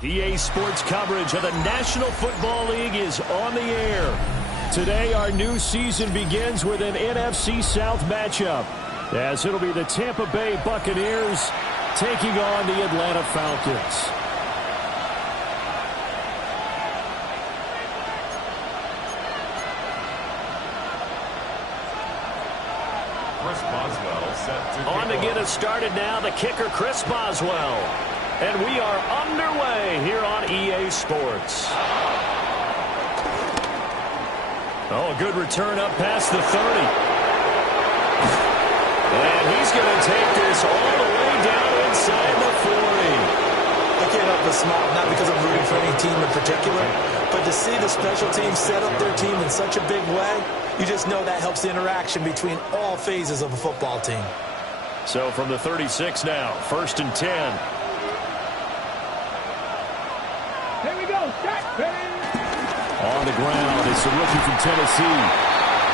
EA Sports coverage of the National Football League is on the air. Today, our new season begins with an NFC South matchup, as it'll be the Tampa Bay Buccaneers taking on the Atlanta Falcons. Chris Boswell set to on to get us started now, the kicker, Chris Boswell. And we are underway here on EA Sports. Oh, a good return up past the 30. And he's going to take this all the way down inside the 40. I can't help but smile, not because I'm rooting for any team in particular, but to see the special team set up their team in such a big way, you just know that helps the interaction between all phases of a football team. So from the 36 now, 1st and 10. Here we go. On the ground, it's the rookie from Tennessee.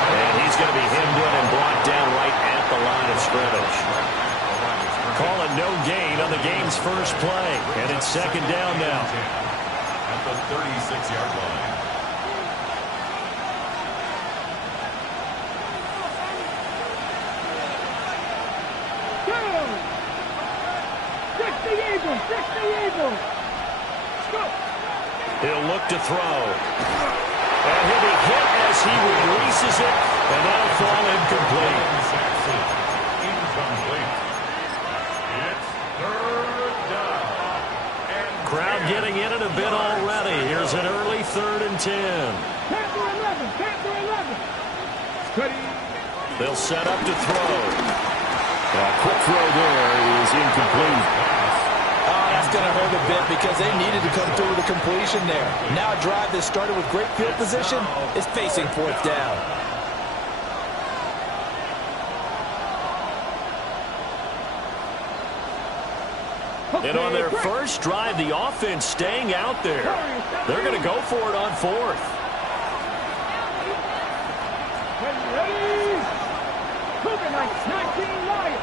And he's going to be hemmed in and brought down right at the line of scrimmage. Call it no gain on the game's first play. And it's 2nd down now. At the 36-yard line. He'll look to throw. And he'll be hit as he releases it, and that'll fall incomplete. It's 3rd down. Crowd getting in it a bit already. Here's an early 3rd and 10. Panther 11. They'll set up to throw. A quick throw there is incomplete. That's going to hurt a bit because they needed to come through with a completion there. Now a drive that started with great field position is facing 4th down. And on their first drive, the offense staying out there. They're going to go for it on 4th. Ready? Moving like 19 Lions.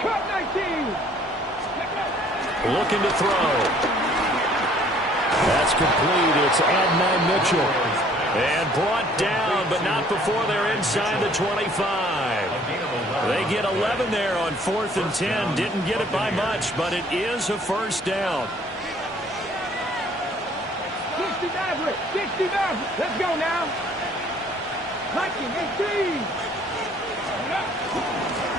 Cut 19. Looking to throw. That's complete. It's Adnan Mitchell. And brought down, but not before they're inside the 25. They get 11 there on 4th and 10. Didn't get it by much, but it is a 1st down. 60 Maverick. 60 Maverick. Let's go now. 19, 18.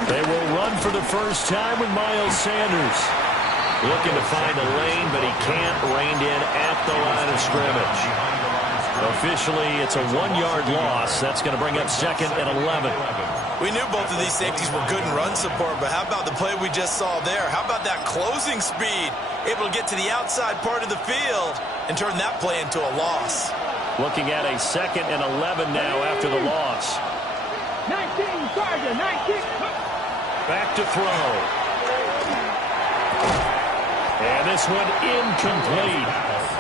They will run for the first time with Miles Sanders. Looking to find a lane, but he can't. Reined in at the line of scrimmage. Officially, it's a 1-yard loss. That's going to bring up 2nd and 11. We knew both of these safeties were good in run support, but how about the play we just saw there? How about that closing speed? Able to get to the outside part of the field and turn that play into a loss. Looking at a 2nd and 11 now after the loss. 19, Tiger, 19. Back to throw. And this one incomplete.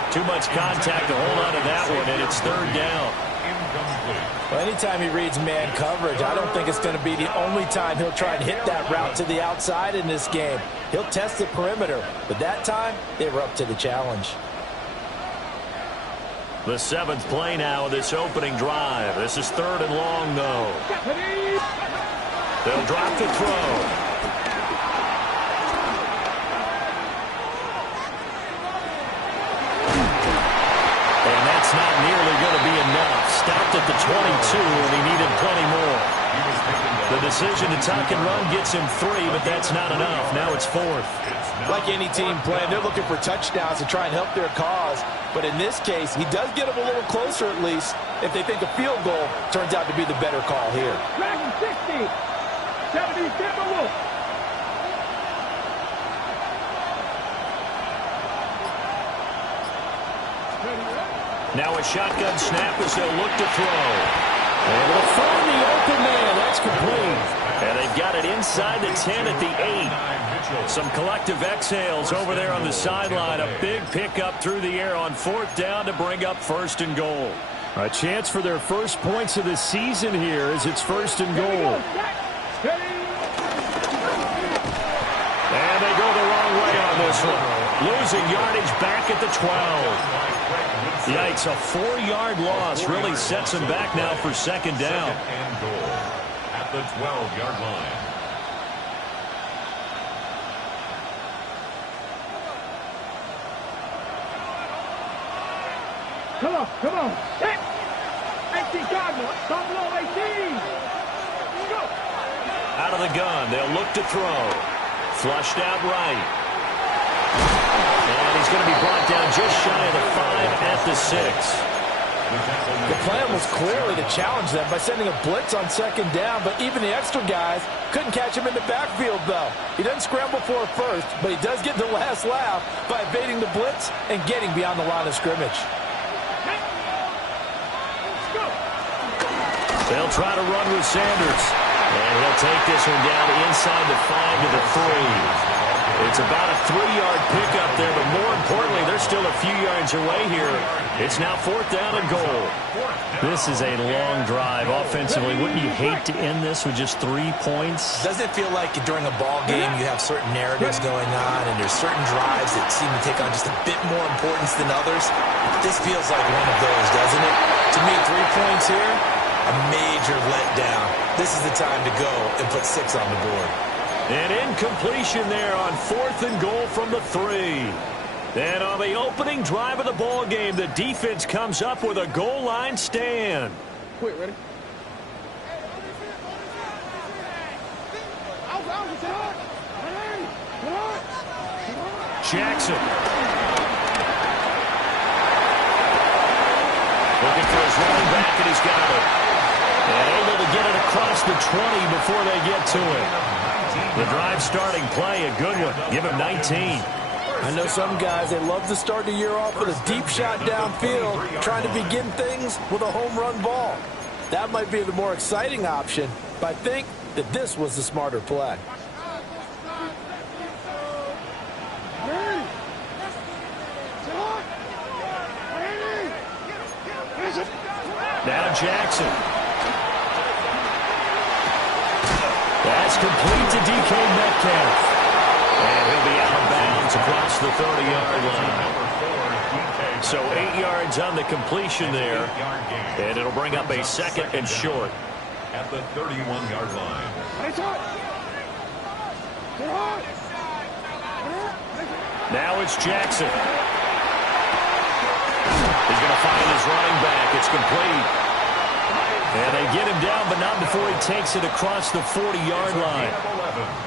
Too much contact to hold on to that one, and it's 3rd down. Well, anytime he reads man coverage, I don't think it's going to be the only time he'll try and hit that route to the outside in this game. He'll test the perimeter, but that time, they were up to the challenge. The 7th play now of this opening drive. This is 3rd and long, though. They'll drop to throw. And that's not nearly going to be enough. Stopped at the 22, and he needed plenty more. He was taken The decision to tuck and run gets him 3, but that's not enough. Now it's 4th. Like any team playing, they're looking for touchdowns to try and help their cause. But in this case, he does get them a little closer at least if they think a field goal turns out to be the better call here. Dragon 60. 70 Timberwolves. Now a shotgun snap as they'll look to throw. Able to find the open man. That's complete. And they've got it inside the 10 at the 8. Some collective exhales over there on the sideline. A big pickup through the air on 4th down to bring up 1st and goal. A chance for their first points of the season here as it's 1st and goal. And they go the wrong way on this one. Losing yardage back at the 12. Yikes, a 4-yard loss really sets him back now for 2nd down. 2nd and goal at the 12-yard line. Come on, come on. 18 Gardner, top below 18. Go. Out of the gun, they'll look to throw. Flushed out right. And he's going to be brought down just shy of the 5 at the 6. The plan was clearly to challenge them by sending a blitz on 2nd down, but even the extra guys couldn't catch him in the backfield, though. He doesn't scramble for a first, but he does get the last laugh by evading the blitz and getting beyond the line of scrimmage. They'll try to run with Sanders. And he'll take this one down inside the 5 to the 3. It's about a 3-yard pickup there, but more importantly, they're still a few yards away here. It's now 4th down and goal. This is a long drive offensively. Wouldn't you hate to end this with just 3 points? Doesn't it feel like during a ball game you have certain narratives going on and there's certain drives that seem to take on just a bit more importance than others? This feels like one of those, doesn't it? To me, 3 points here, a major letdown. This is the time to go and put 6 on the board. An incompletion there on 4th and goal from the 3. And on the opening drive of the ball game, the defense comes up with a goal line stand. Quick, ready? Jackson. Looking for his running back, and he's got it. And able to get it across the 20 before they get to it. The drive starting play, a good one. Give him 19. I know some guys, they love to start the year off with a deep shot downfield, trying to begin things with a home run ball. That might be the more exciting option, but I think that this was the smarter play. Now Jackson. That's complete to DK Metcalf. And he'll be out of bounds across the 30-yard line. So 8 yards on the completion there. And it'll bring up a 2nd and short. At the 31-yard line. Now it's Jackson. He's going to find his running back. It's complete. And they get him down, but not before he takes it across the 40-yard line.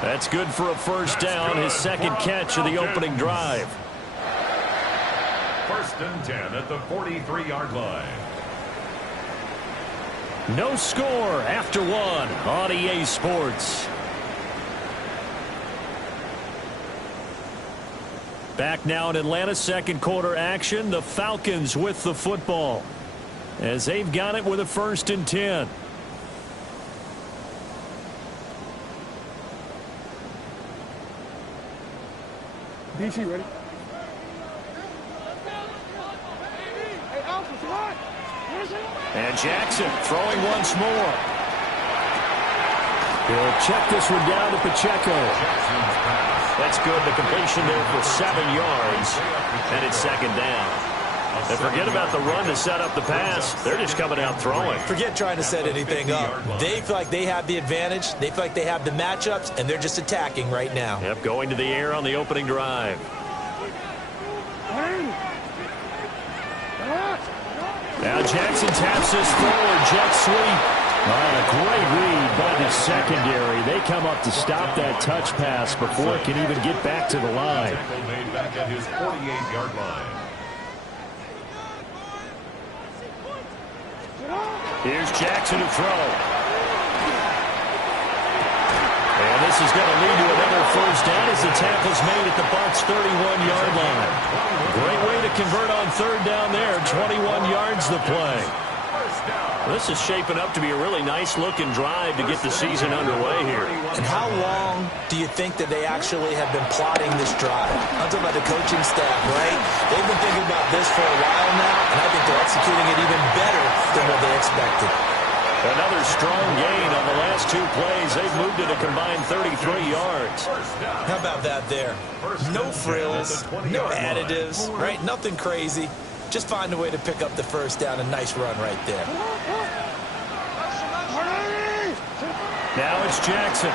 That's good for a 1st down, his 2nd catch of the opening drive. 1st and 10 at the 43-yard line. No score after 1 on EA Sports. Back now in Atlanta, 2nd quarter action. The Falcons with the football, as they've got it with a 1st and 10. DC ready? And Jackson throwing once more. He'll check this one down to Pacheco. That's good. The completion there for 7 yards. And it's 2nd down. And forget about the run to set up the pass. They're just coming out throwing. Forget trying to set anything up. They feel like they have the advantage. They feel like they have the matchups, and they're just attacking right now. Yep, going to the air on the opening drive. Now Jackson taps this forward, jet sweep. A great read by the secondary. They come up to stop that touch pass before it can even get back to the line. Made back at his 48-yard line. Here's Jackson to throw. And this is going to lead to another first down as the tackle's made at the Bucs' 31-yard line. Great way to convert on third down there. 21 yards the play. This is shaping up to be a really nice-looking drive to get the season underway here. And how long do you think that they actually have been plotting this drive? I'm talking about the coaching staff, right? They've been thinking about this for a while now, and I think they're executing it even better than what they expected. Another strong gain on the last two plays. They've moved it a combined 33 yards. How about that there? No frills, no additives, right? Nothing crazy. Just find a way to pick up the first down. A nice run right there. Now it's Jackson.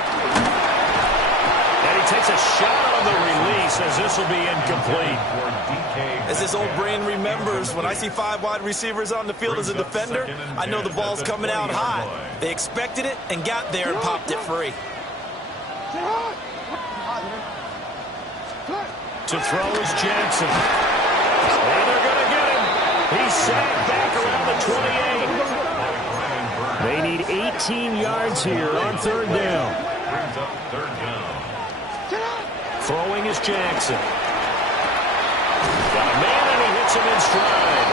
And he takes a shot on the release as this will be incomplete. As this old brain remembers, when I see 5 wide receivers on the field as a defender, I know the ball's coming out high. They expected it and got there and popped it free. To throw is Jackson. And they're going to get him. He's sacked back around the 28. They need 18 yards here on third down. Throwing is Jackson. Got a man and he hits him in stride.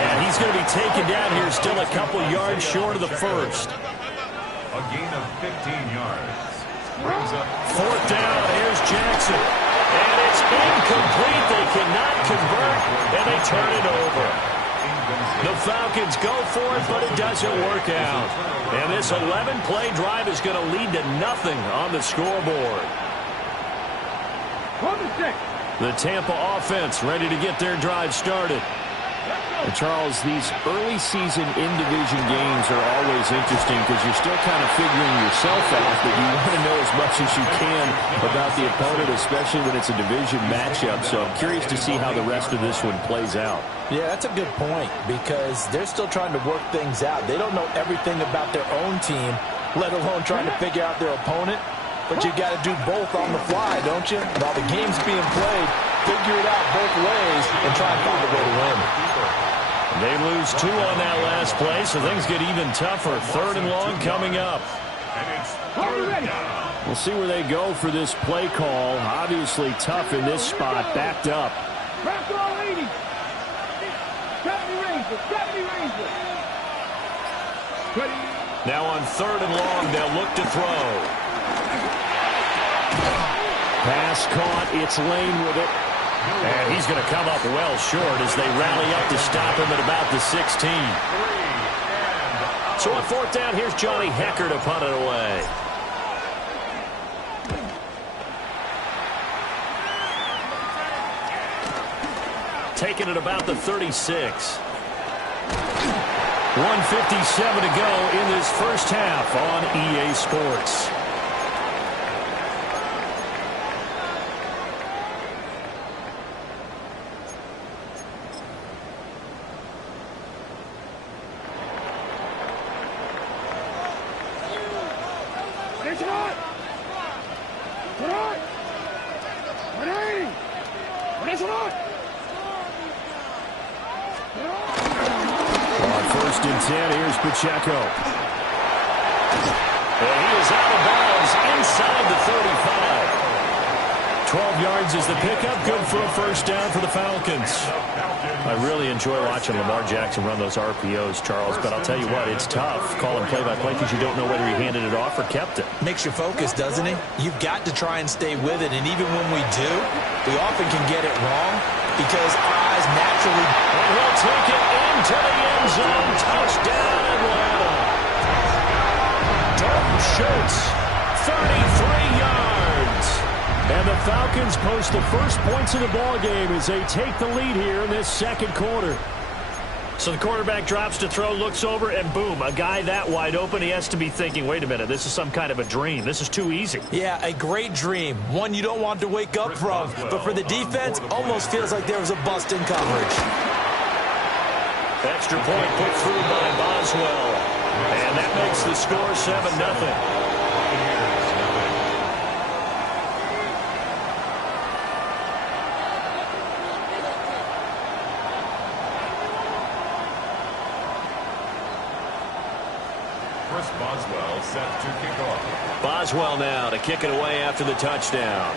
And he's going to be taken down here still a couple yards short of the first. A gain of 15 yards. Fourth down, here's Jackson. And it's incomplete. They cannot convert, and they turn it over. The Falcons go for it, but it doesn't work out. And this 11-play drive is going to lead to nothing on the scoreboard. The Tampa offense ready to get their drive started. And Charles, these early season in-division games are always interesting because you're still kind of figuring yourself out, but you want to know as much as you can about the opponent, especially when it's a division matchup. So I'm curious to see how the rest of this one plays out. Yeah, that's a good point because they're still trying to work things out. They don't know everything about their own team, let alone trying to figure out their opponent. But you got to do both on the fly, don't you? While the game's being played, figure it out both ways and try and find a way to win. They lose 2 on that last play, so things get even tougher. Third and long coming up. We'll see where they go for this play call. Obviously tough in this spot, backed up. Now on third and long, they'll look to throw. Pass caught, it's Lane with it. And he's going to come up well short as they rally up to stop him at about the 16. So on fourth down, here's Johnny Hecker to punt it away. Taking it about the 36. 1:57 to go in this first half on EA Sports. Here's Pacheco. And he is out of bounds inside the 35. 12 yards is the pickup. Good for a first down for the Falcons. I really enjoy watching Lamar Jackson run those RPOs, Charles, but I'll tell you what, it's tough calling play-by-play because you don't know whether he handed it off or kept it. Makes you focus, doesn't it? You've got to try and stay with it, and even when we do, we often can get it wrong because our eyes naturally... And he'll take it into the end zone. Touchdown, Atlanta. Dalton Schultz, 33 yards. And the Falcons post the first points of the ball game as they take the lead here in this second quarter. So the quarterback drops to throw, looks over, and boom, a guy that wide open, he has to be thinking, wait a minute, this is some kind of a dream. This is too easy. Yeah, a great dream. One you don't want to wake up from. But for the defense, almost feels like there was a bust in coverage. Extra point put through by Boswell. And that makes the score 7-0. Boswell set to kick off. Boswell now to kick it away after the touchdown.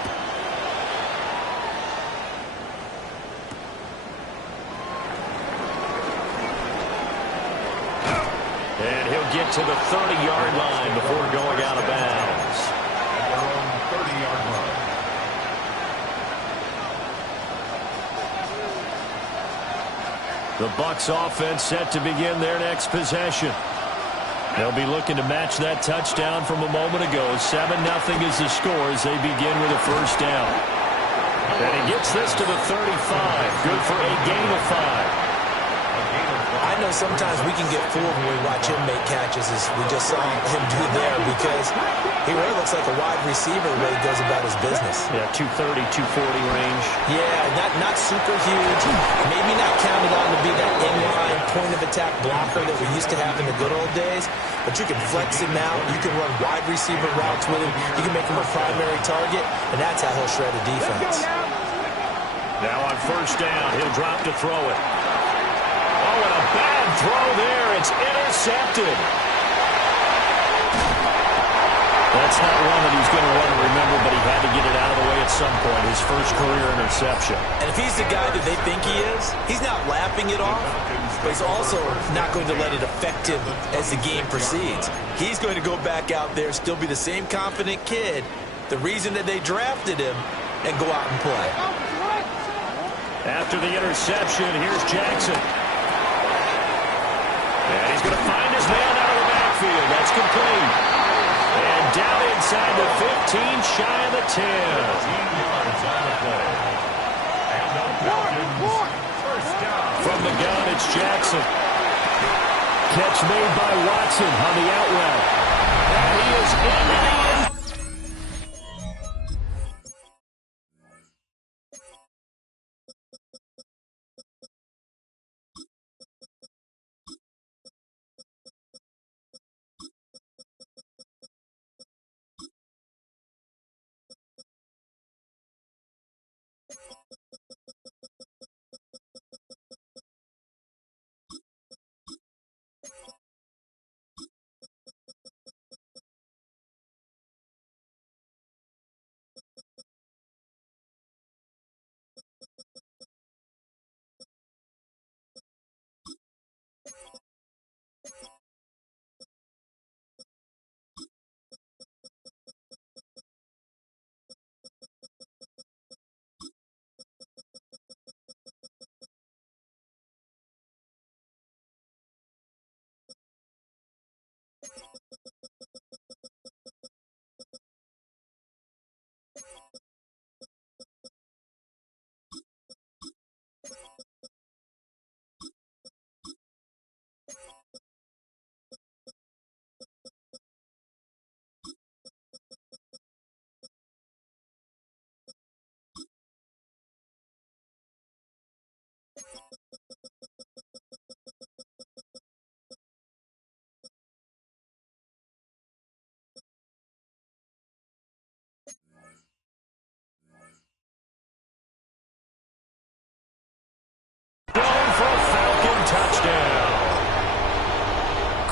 And he'll get to the 30-yard line before going out of bounds. At their own 30-yard line. The Bucs offense set to begin their next possession. They'll be looking to match that touchdown from a moment ago. 7-0 is the score as they begin with a first down. And he gets this to the 35. Good for a gain of 5. I know sometimes we can get fooled when we watch him make catches, as we just saw him do there, because he really looks like a wide receiver when he goes about his business. Yeah, 230, 240 range. Yeah, not super huge. Maybe not counted on to be that inline point-of-attack blocker that we used to have in the good old days, but you can flex him out. You can run wide receiver routes with him. You can make him a primary target, and that's how he'll shred a defense. Now on first down, he'll drop to throw it. Oh, and a bad throw there. It's intercepted. That's not one that he's going to want to remember, but he had to get it out of the way at some point. His first career interception. And if he's the guy that they think he is, he's not laughing it off, but he's also not going to let it affect him as the game proceeds. He's going to go back out there, still be the same confident kid, the reason that they drafted him, and go out and play. After the interception, here's Jackson. And he's going to find his man out of the backfield. That's complete. And down inside the 15, shy of the 10. 15 yards on the play. And the Falcons first down. From the gun, it's Jackson. Catch made by Watson on the out route. And he is into the end.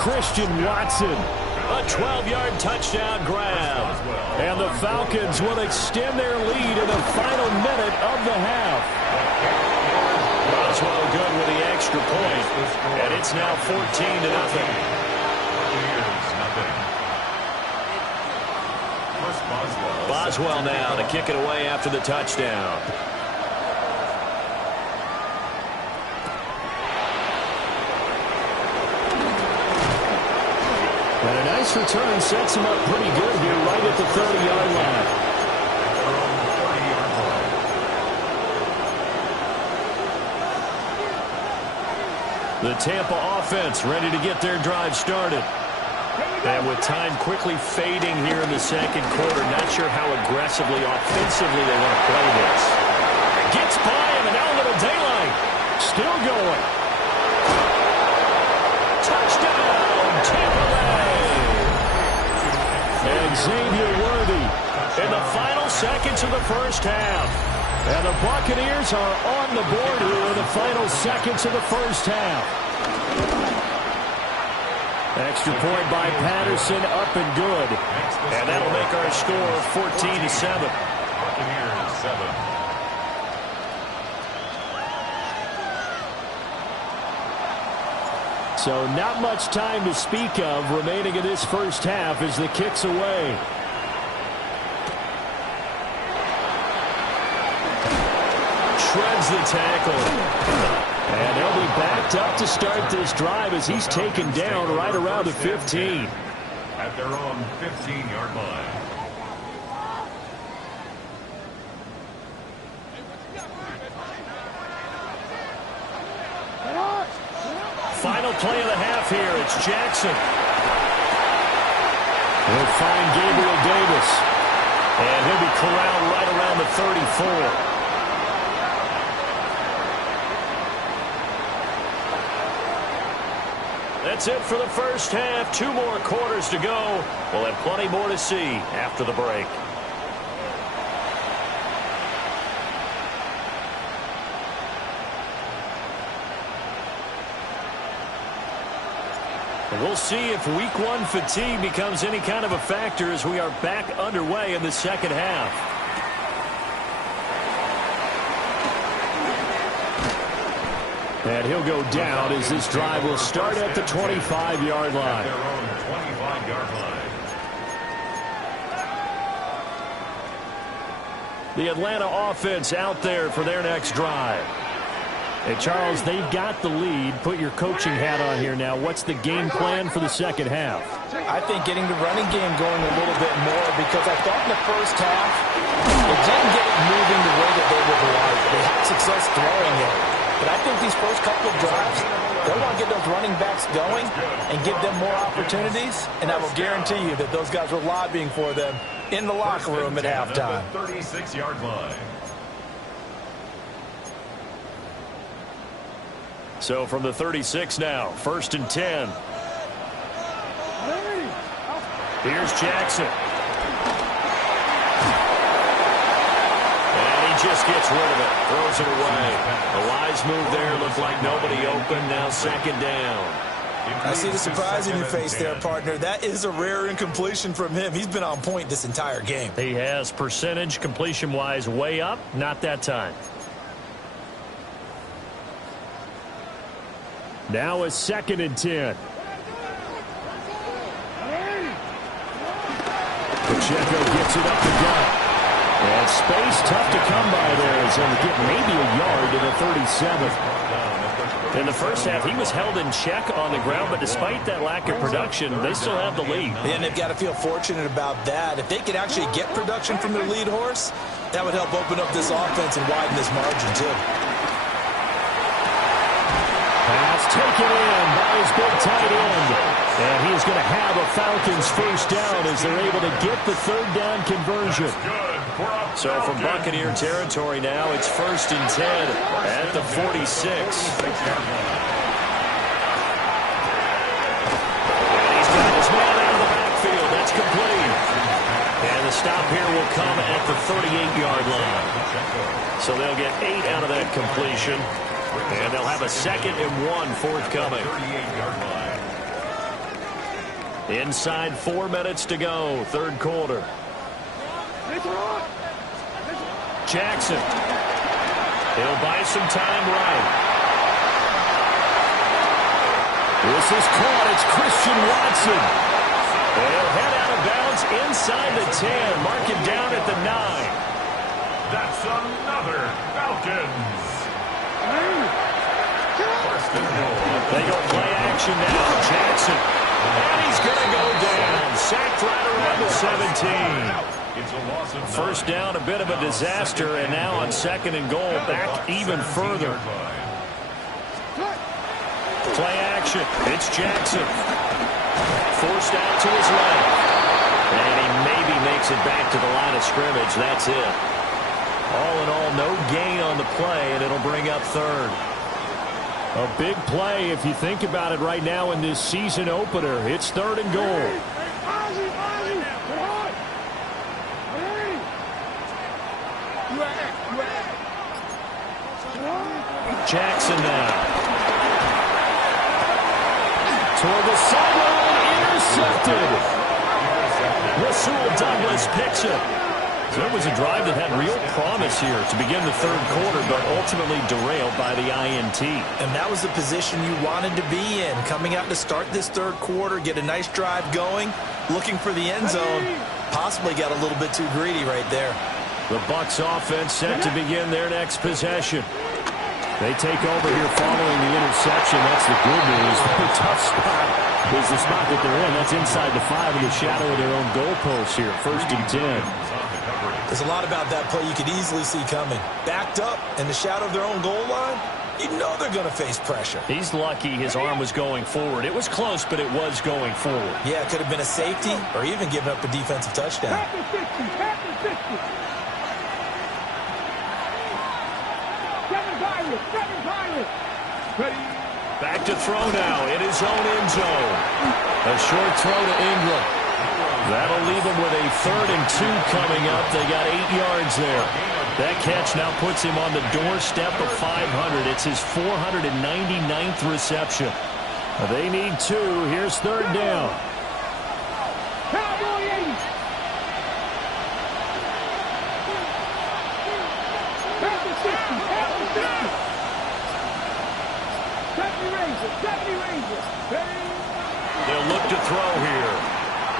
Christian Watson, a 12-yard touchdown grab. And the Falcons will extend their lead in the final minute of the half. Boswell good with the extra point. And it's now 14-0. Boswell now to kick it away after the touchdown. And a nice return sets him up pretty good here right at the 30-yard line. The Tampa offense ready to get their drive started. And with time quickly fading here in the second quarter, not sure how aggressively, offensively they want to play this. Gets by him, and now a little daylight. Still going. Touchdown, Tampa Bay. And Xavier Worthy in the final seconds of the first half. And the Buccaneers are on the board here in the final seconds of the first half. Extra point by Patterson, up and good. And that'll make our score 14-7. Buccaneers 7. So not much time to speak of remaining in this first half as the kick's away. Shreds the tackle. And they'll be backed up to start this drive as he's taken down right around the 15. At their own 15-yard line. Final play of the half here. It's Jackson. He'll find Gabriel Davis. And he'll be corralled right around the 34. That's it for the first half. 2 more quarters to go. We'll have plenty more to see after the break. And we'll see if week 1 fatigue becomes any kind of a factor as we are back underway in the second half. And he'll go down as this drive will start at the 25-yard line. Their own 25-yard line. The Atlanta offense out there for their next drive. And Charles, they've got the lead. Put your coaching hat on here now. What's the game plan for the second half? I think getting the running game going a little bit more, because I thought in the first half it didn't get it moving the way that they would like. They had success throwing it. But I think these first couple of drives, they want to get those running backs going and give them more opportunities. And I will guarantee you that those guys were lobbying for them in the locker room at halftime. 36-yard line. So from the 36 now, 1st and 10. Here's Jackson. Just gets rid of it, throws it away. A wise move there, looked like nobody open, now second down. I see the surprise in your face there, partner. That is a rare incompletion from him. He's been on point this entire game. He has percentage completion-wise way up, not that time. Now a 2nd and 10. Pacheco gets it up the gut. And space tough to come by there as he'll get maybe a yard to the 37. In the first half, he was held in check on the ground, but despite that lack of production, they still have the lead. And they've got to feel fortunate about that. If they could actually get production from their lead horse, that would help open up this offense and widen this margin, too. Pass taken in by his big tight end. And he's going to have a Falcons first down as they're able to get the 3rd down conversion. So from Buccaneer territory now, it's 1st and 10 at the 46. And he's got his man out of the backfield. That's complete. And the stop here will come at the 38-yard line. So they'll get 8 out of that completion. And they'll have a 2nd and 1 forthcoming. Inside 4 minutes to go, 3rd quarter. Jackson. He'll buy some time right. This is caught. It's Christian Watson. They'll head out of bounds inside the 10. Mark it down at the 9. That's another Falcons. They go play action now. Jackson. And he's going to go down. Sacked right around the 17. First down, a bit of a disaster, and now on 2nd and goal, back even further. Play action. It's Jackson. Forced out to his left. And he maybe makes it back to the line of scrimmage. That's it. All in all, no gain on the play, and it'll bring up 3rd. A big play if you think about it right now in this season opener. It's 3rd and goal. Jackson now. Toward the sideline, intercepted. Rasul Douglas picks it. So it was a drive that had real promise here to begin the 3rd quarter, but ultimately derailed by the INT. And that was the position you wanted to be in, coming out to start this 3rd quarter, get a nice drive going, looking for the end zone, possibly got a little bit too greedy right there. The Bucs offense set to begin their next possession. They take over here following the interception. That's the good news. The tough spot is the spot that they're in. That's inside the 5 in the shadow of their own goalpost here. 1st and 10. There's a lot about that play you could easily see coming. Backed up in the shadow of their own goal line, you know they're going to face pressure. He's lucky his arm was going forward. It was close, but it was going forward. Yeah, it could have been a safety or even given up a defensive touchdown. Back to throw now in his own end zone. A short throw to Ingram. That'll leave him with a 3rd and 2 coming up. They got 8 yards there. That catch now puts him on the doorstep of 500. It's his 499th reception. They need 2. Here's 3rd down. They'll look to throw here.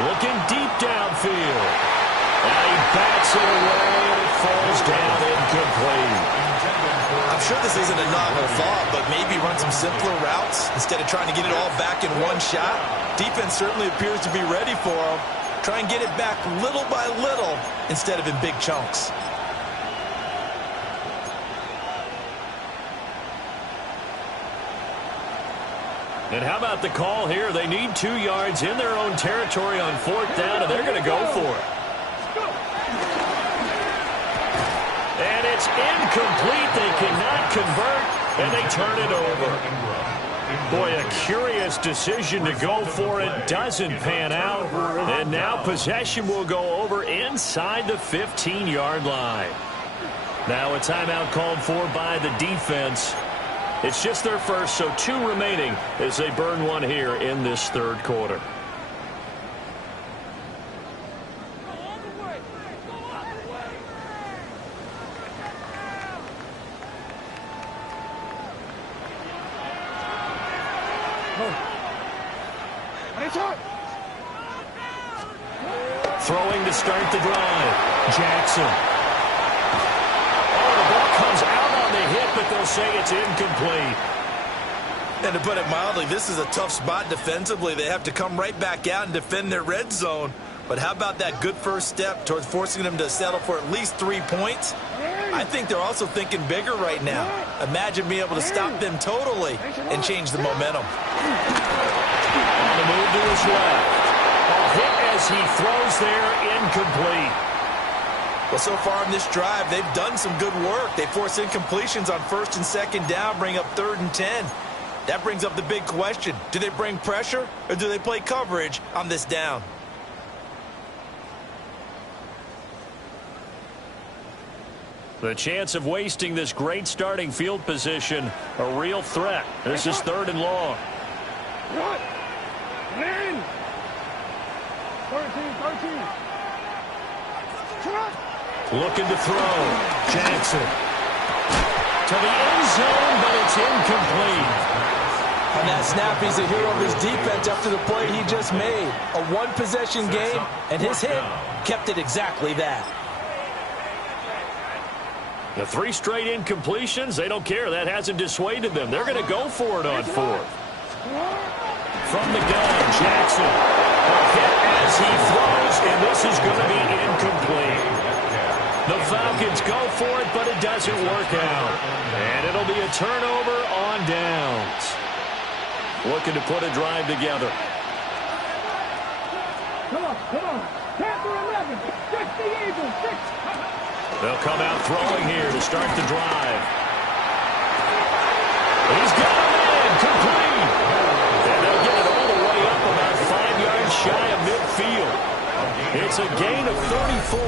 Looking deep downfield. And he bats it away, and it falls down incomplete. I'm sure this isn't a novel thought, but maybe run some simpler routes instead of trying to get it all back in one shot. Defense certainly appears to be ready for him. Try and get it back little by little instead of in big chunks. And how about the call here? They need 2 yards in their own territory on 4th down, and they're going to go for it. And it's incomplete. They cannot convert, and they turn it over. Boy, a curious decision to go for it. Doesn't pan out. And now possession will go over inside the 15-yard line. Now a timeout called for by the defense. It's just their first, so 2 remaining as they burn one here in this 3rd quarter. Throwing to start the drive. Jackson. Oh, the ball comes out on the hit, but they'll say it's incomplete. And to put it mildly, this is a tough spot defensively. They have to come right back out and defend their red zone. But how about that good first step towards forcing them to settle for at least 3 points? I think they're also thinking bigger right now. Imagine being able to stop them totally and change the momentum. On the move to his left. A hit as he throws there, incomplete. Well, so far in this drive, they've done some good work. They force incompletions on 1st and 2nd down, bring up 3rd and 10. That brings up the big question. Do they bring pressure or do they play coverage on this down? The chance of wasting this great starting field position, a real threat. This is 3rd and long. 13. Looking to throw. Jackson. To the end zone, but it's incomplete. On that snap, he's a hero of his defense after the play he just made. A one-possession game, and his hit kept it exactly that. The 3 straight incompletions, they don't care. That hasn't dissuaded them. They're going to go for it on 4th. From the gun, Jackson. A hit as he throws, and this is going to be incomplete. The Falcons go for it, but it doesn't work out. And it'll be a turnover on downs. Looking to put a drive together. Come on. Panther 11. 60 Eagles. 6. They'll come out throwing here to start the drive. He's got him It's a gain of 34.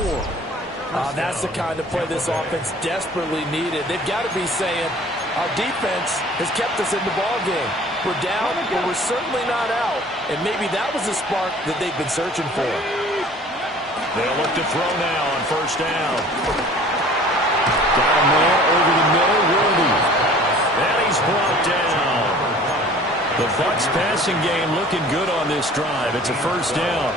That's the kind of play this offense desperately needed. They've got to be saying, our defense has kept us in the ballgame. We're down, but we're certainly not out. And maybe that was the spark that they've been searching for. They'll look to throw now on first down. Got him there over the middle, Worthy. And he's brought down. The Bucs passing game looking good on this drive. It's a first down.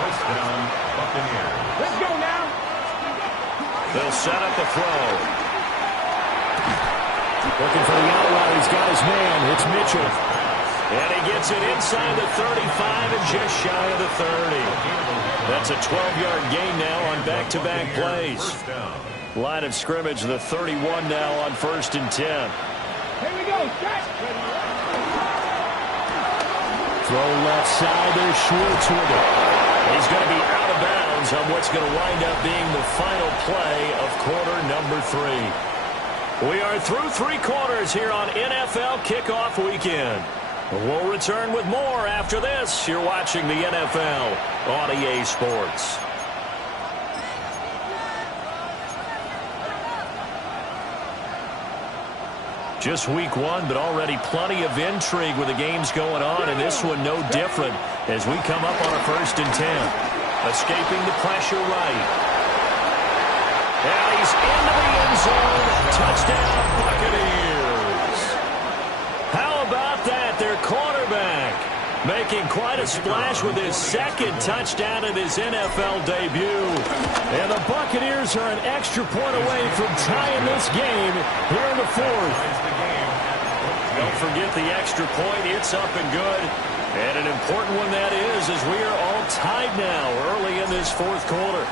First down, Buccaneers. Let's go now. They'll set up the throw. Looking for the outright. He's got his man. It's Mitchell. And he gets it inside the 35 and just shy of the 30. That's a 12-yard gain now on back-to-back plays. Line of scrimmage, the 31 now on 1st and 10. Here we go. Set. Throw left side. There's Schwartz with it. He's going to be out of bounds on what's going to wind up being the final play of quarter number 3. We are through 3 quarters here on NFL Kickoff Weekend. We'll return with more after this. You're watching the NFL on EA Sports. Just week 1, but already plenty of intrigue with the games going on, and this one no different as we come up on a 1st and 10. Escaping the pressure right. And he's into the end zone. Touchdown, Buccaneers. How about that? Their quarterback making quite a splash with his 2nd touchdown in his NFL debut. And the Buccaneers are an extra point away from tying this game here in the 4th. Don't forget the extra point. It's up and good. And an important one that is, as we are all tied now early in this 4th quarter.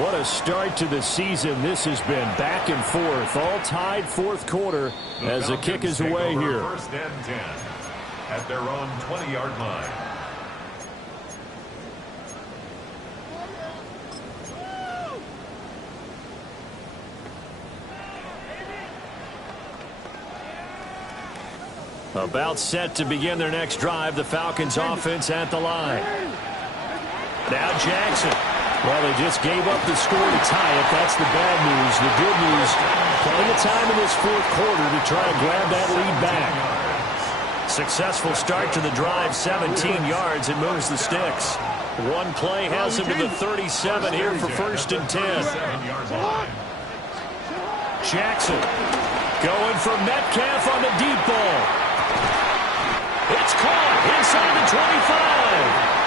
What a start to the season. This has been back and forth. All tied 4th quarter as the kick is away here. 1st and 10 at their own 20-yard line. About set to begin their next drive. The Falcons offense at the line. Now Jackson. Well, they just gave up the score to tie it. That's the bad news. The good news, plenty of time in this 4th quarter to try and grab that lead back. Successful start to the drive, 17 yards, and moves the sticks. One play has him to the 37 here for 1st and 10. Jackson going for Metcalf on the deep ball. It's caught inside the 25.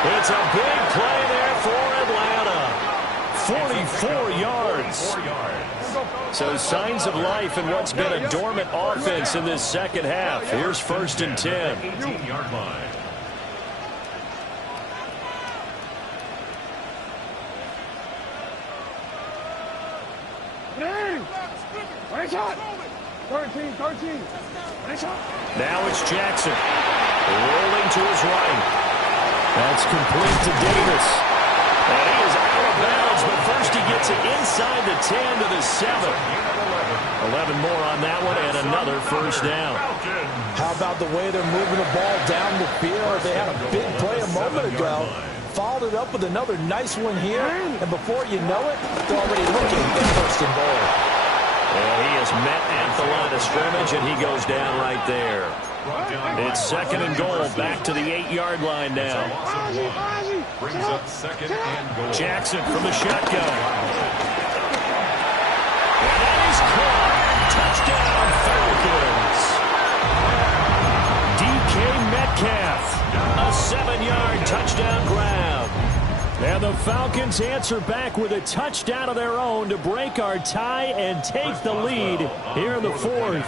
It's a big play there for Atlanta. 44 yards. So signs of life in what's been a dormant offense in this 2nd half. Here's 1st and 10. 18-yard line. Right shot. 13. Now it's Jackson. Rolling to his right. That's complete to Davis. And he is out of bounds, but first he gets it inside the 10 to the 7. 11 more on that one, and another 1st down. How about the way they're moving the ball down the field? They had a big play a moment ago. Followed it up with another nice one here, and before you know it, they're already looking at 1st and goal. And he is met at the line of scrimmage, and he goes down right there. It's 2nd and goal, back to the 8-yard line now. Brings up 2nd and goal. Jackson from the shotgun. And that is caught. Touchdown, Falcons. DK Metcalf, a 7-yard touchdown grab. And the Falcons answer back with a touchdown of their own to break our tie and take the lead here in the 4th.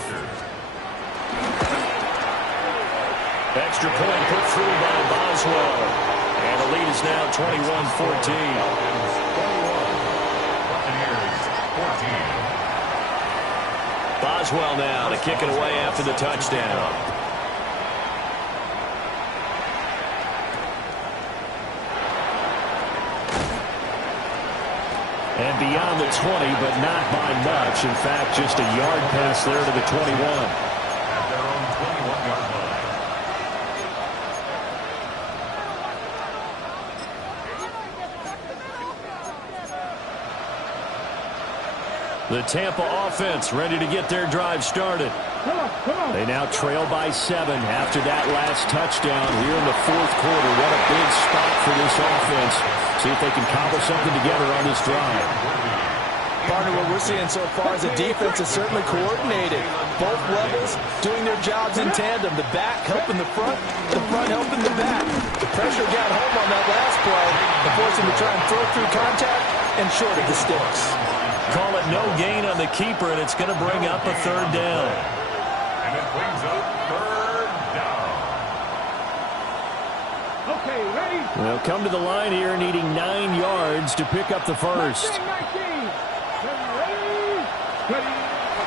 Extra point put through by Boswell. And the lead is now 21-14. Boswell now to kick it away after the touchdown. And beyond the 20, but not by much. In fact, just a yard pass there to the 21. At their own 21-yard line. The Tampa offense ready to get their drive started. They now trail by 7 after that last touchdown here in the fourth quarter. What a big spot for this offense. See if they can cobble something together on this drive. Partner, what we're seeing so far is the defense is certainly coordinated. Both levels doing their jobs in tandem. The back helping the front helping the back. The pressure got home on that last play and forced him to try and throw through contact and short of the sticks. Call it no gain on the keeper, and it's going to bring up a third down. And it brings up third down. Okay, ready? They'll come to the line here needing 9 yards to pick up the first.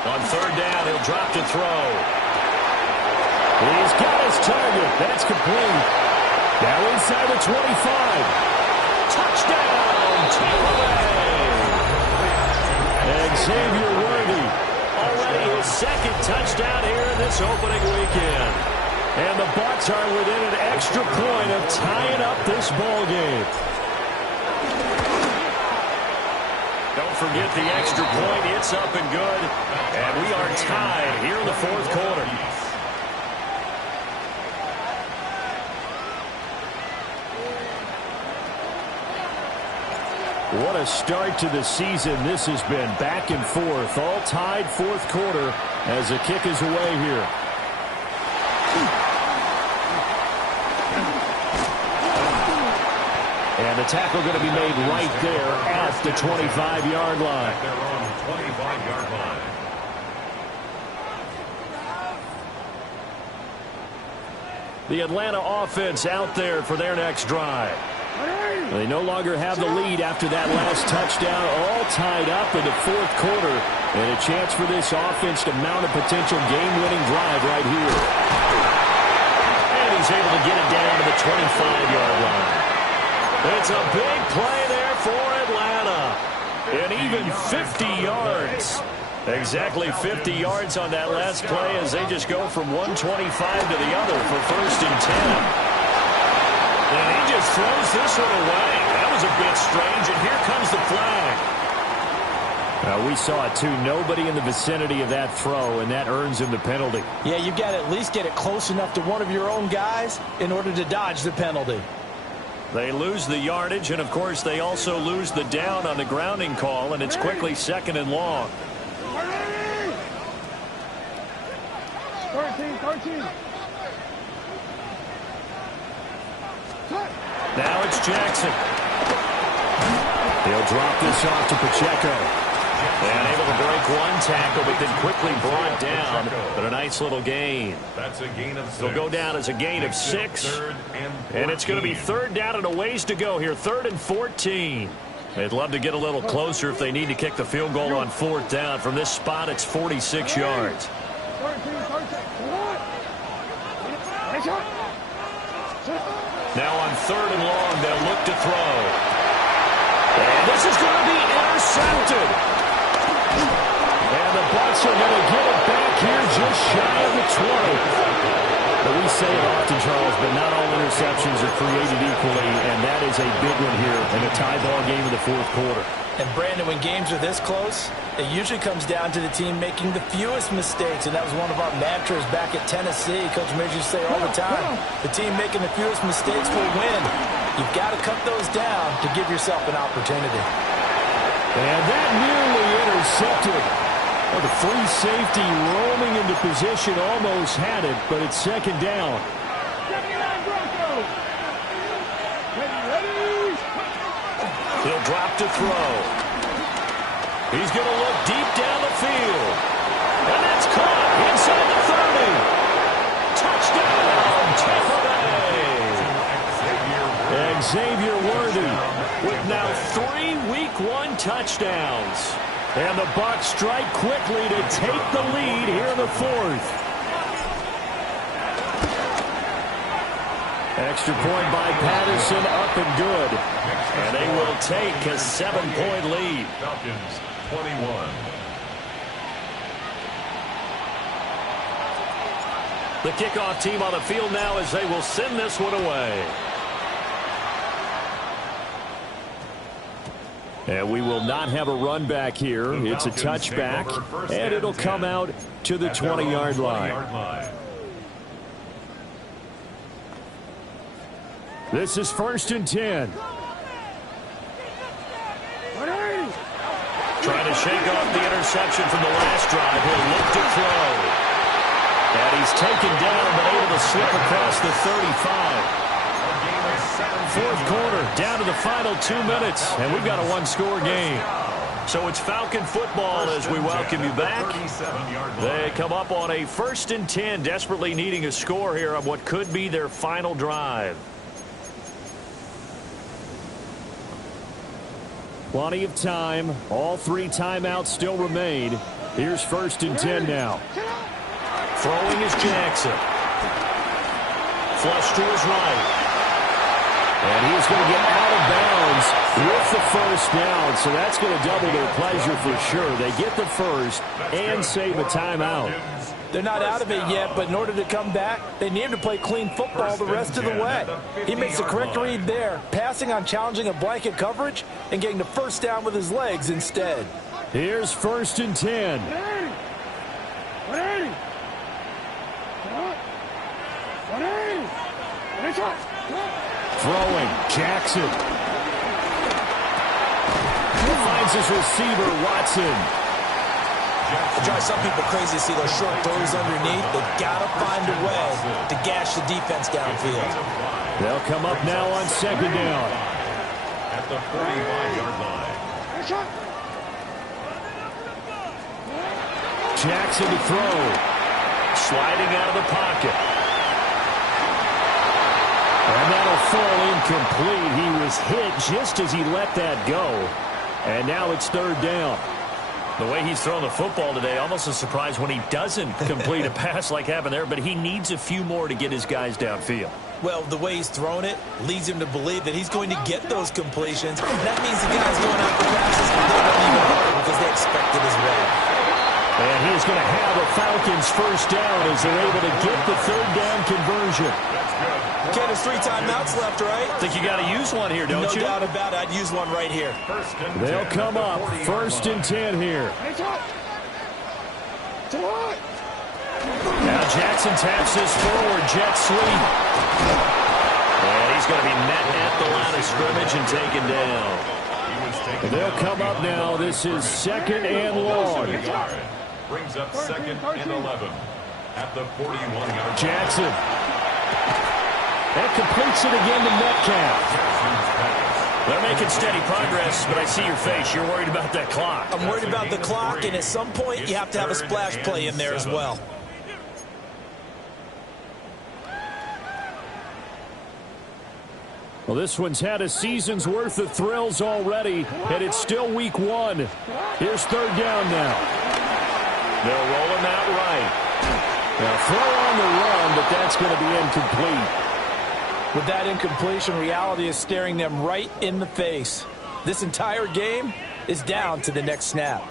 On third down, he'll drop to throw. He's got his target. That's complete. Now inside the 25. Touchdown, Tampa Bay. Xavier Worthy, already his second touchdown here in this opening weekend. And the Bucs are within an extra point of tying up this ball game. Don't forget the extra point. It's up and good. And we are tied here in the fourth quarter. What a start to the season this has been. Back and forth. All tied fourth quarter as the kick is away here. And the tackle going to be made right there at the 25-yard line. They're on the 25-yard line. The Atlanta offense out there for their next drive. They no longer have the lead after that last touchdown, all tied up in the fourth quarter, and a chance for this offense to mount a potential game-winning drive right here. And he's able to get it down to the 25-yard line. It's a big play there for Atlanta, and even 50 yards. Exactly 50 yards on that last play as they just go from 125 to the other for first and 10. And he just throws this one away. That was a bit strange, and here comes the flag. We saw it, too. Nobody in the vicinity of that throw, and that earns him the penalty. Yeah, you've got to at least get it close enough to one of your own guys in order to dodge the penalty. They lose the yardage, and, of course, they also lose the down on the grounding call, and it's quickly second and long. 13. Now it's Jackson. He'll drop this off to Pacheco. And able to break one tackle, but then quickly brought down. But a nice little gain. That's a gain of 6. It'll go down as a gain of 6. And it's going to be third down and a ways to go here. 3rd and 14. They'd love to get a little closer if they need to kick the field goal on 4th down. From this spot, it's 46 yards. Now on 3rd and long, they'll look to throw. And this is going to be intercepted. And the Bucs are going to get it back here just shy of the 20. But we say it often, Charles, but not all interceptions are created equally, and that is a big one here in a tie ball game in the fourth quarter. And, Brandon, when games are this close, it usually comes down to the team making the fewest mistakes, and that was one of our mantras back at Tennessee. Coach Midge used to say all the time, the team making the fewest mistakes will win. You've got to cut those down to give yourself an opportunity. And that nearly intercepted. Well, the free safety roaming into position almost had it, but it's second down. 79 Broncos. Ready. He'll drop to throw. He's going to look deep down the field. And that's caught inside the 30. Touchdown, Tampa Bay. Xavier Worthy with now 3 Week 1 touchdowns. And the Bucs strike quickly to take the lead here in the fourth. Extra point by Patterson, up and good. And they will take a 7-point lead. Falcons 21. The kickoff team on the field now as they will send this one away. And we will not have a run back here. It's a touchback, and it'll come out to the 20-yard line. This is 1st and 10. Trying to shake off the interception from the last drive. He'll look to throw. And he's taken down, but able to slip across the 35. Fourth quarter, down to the final 2 minutes, and we've got a one-score game. So it's Falcon football as we welcome you back. They come up on a 1st and 10, desperately needing a score here on what could be their final drive. Plenty of time. All 3 timeouts still remain. Here's 1st and 10 now. Throwing is Jackson. Flush to his right. And he's going to get out of bounds with the first down. So that's going to double their pleasure for sure. They get the first and save a timeout. They're not out of it yet, but in order to come back, they need to play clean football the rest of the way. He makes the correct read there, passing on challenging a blanket coverage and getting the first down with his legs instead. Here's 1st and 10. Throwing, Jackson. Finds his receiver, Watson. It drives some people crazy to see those short throws underneath. They've got to find a way to gash the defense downfield. They'll come up now on 2nd down. At the 45-yard line. Jackson to throw. Sliding out of the pocket. And that'll fall incomplete. He was hit just as he let that go. And now it's 3rd down. The way he's thrown the football today, almost a surprise when he doesn't complete a pass like happened there, but he needs a few more to get his guys downfield. Well, the way he's thrown it leads him to believe that he's going to get those completions. That means the guys going out for passes, they're going to leave it hard because they expect it as well. And he's going to have the Falcons first down as they're able to get the 3rd down conversion. Okay, there's 3 timeouts left, right? I think you got to use one here, don't you? No doubt about it. I'd use one right here. They'll come up 1st and 10 here. Now Jackson taps this forward, jet sweep. And he's going to be met at the line of scrimmage and taken down. They'll come up now. This is 2nd and long. Brings up 2nd and 11 at the 41-yard line. Jackson. That completes it again to Metcalf. They're making steady progress, but I see your face. You're worried about that clock. I'm worried about the clock, and at some point, you have to have a splash play in there as well. Well, this one's had a season's worth of thrills already, and it's still week 1. Here's 3rd down now. They'll roll him out right. Now throw on the run, but that's going to be incomplete. With that incompletion, reality is staring them right in the face. This entire game is down to the next snap.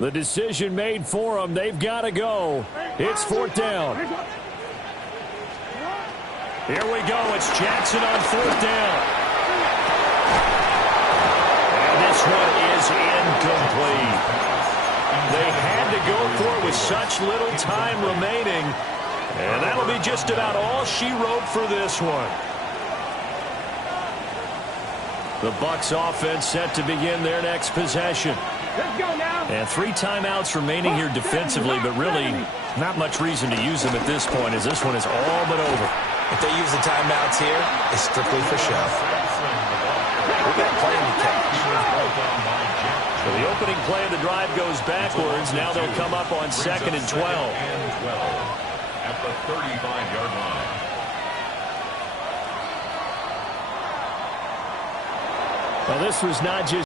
The decision made for them. They've got to go. It's 4th down. Here we go. It's Jackson on 4th down. And this one is incomplete. They had to go for it with such little time remaining. And that'll be just about all she wrote for this one. The Bucs offense set to begin their next possession. Let's go now. And 3 timeouts remaining here defensively, but really not much reason to use them at this point as this one is all but over. If they use the timeouts here, it's strictly for show. We've got playing to catch. So the opening play of the drive goes backwards. Now they'll come up on 2nd and 12. At the 35-yard line. Well, this was not just